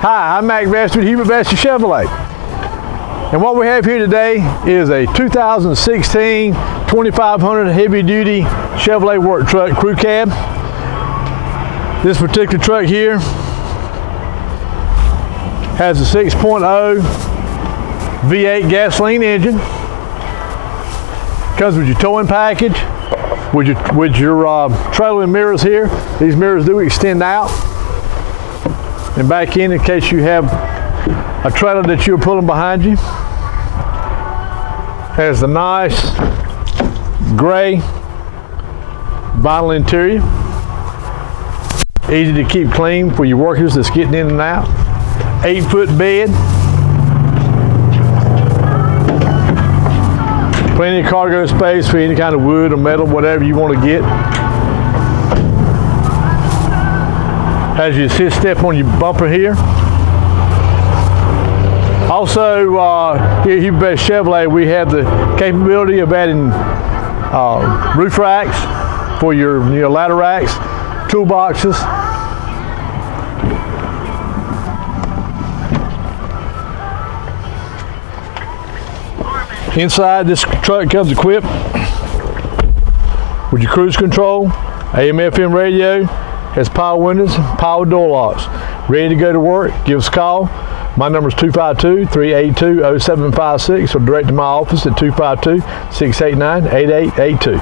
Hi, I'm Mac Vester with Hubert Chevrolet. And what we have here today is a 2016 2500 heavy duty Chevrolet work truck crew cab. This particular truck here has a 6.0 V8 gasoline engine. Comes with your towing package, with your trailer and mirrors here. These mirrors do extend out and back in case you have a trailer that you're pulling behind you. Has the nice gray vinyl interior. Easy to keep clean for your workers that's getting in and out. 8-foot bed. Plenty of cargo space for any kind of wood or metal, whatever you want to get. Has your assist step on your bumper here. Also, here at Hubert Chevrolet, we have the capability of adding roof racks for your ladder racks, toolboxes. Inside, this truck comes equipped with your cruise control, AM/FM radio, has power windows, power door locks. Ready to go to work? Give us a call. My number is 252-382-0756 or direct to my office at 252-689-8882.